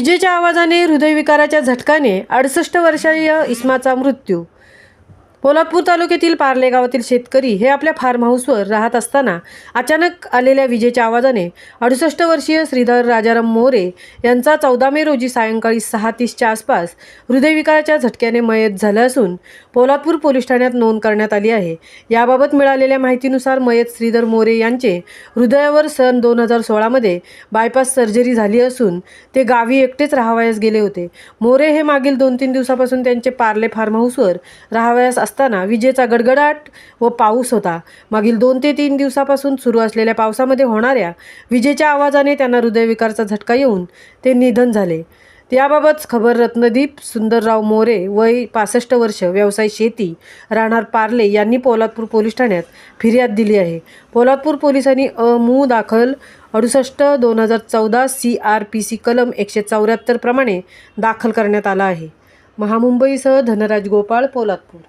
विजेच्या आवाजाने हृदयविकाराच्या झटक्याने 68 वर्षीय इस्माचा मृत्यू। पोलादपूर तालुक्यातील पार्ले गावातील शेतकरी हे आपल्या फार्म हाऊसवर राहत असताना अचानक आलेल्या विजेच्या आवाजाने 68 वर्षीय श्रीधर राजाराम मोरे यांचा 14 मे रोजी सायंकाळी 6:30च्या आसपास हृदयविकाराच्या झटक्याने मयत झालं असून पोलादपूर पोलीस ठाण्यात नोंद करण्यात आली आहे। याबाबत मिळालेल्या माहितीनुसार मयत श्रीधर मोरे यांचे हृदयावर सन 2016 मध्ये बायपास सर्जरी झाली असून ते गावी एकटेच राहावयास गेले होते। मोरे हे मागील 2-3 दिवसापासून त्यांचे पार्ले फार्म हाऊसवर राहावयास असताना विजेचा गडगडाट व पाऊस होता। मागील 2 ते 3 दिवसापासून सुरू असलेल्या पावसामध्ये होणाऱ्या विजेच्या आवाजाने त्यांना हृदयविकाराचा झटका येऊन ते निधन झाले। याबाबत खबर रत्नदीप सुंदरराव मोरे वय 65 वर्ष व्यवसाय शेती राहणार पार्ले यांनी पोलादपूर पोलीस ठाण्यात फिर्याद दिली आहे। पोलादपूर पोलिसांनी मू दाखल 68/2014 CRPC कलम 174 प्रमाणे दाखल करण्यात आला आहे। महामुंबईसह धनराज गोपाळ, पोलादपूर।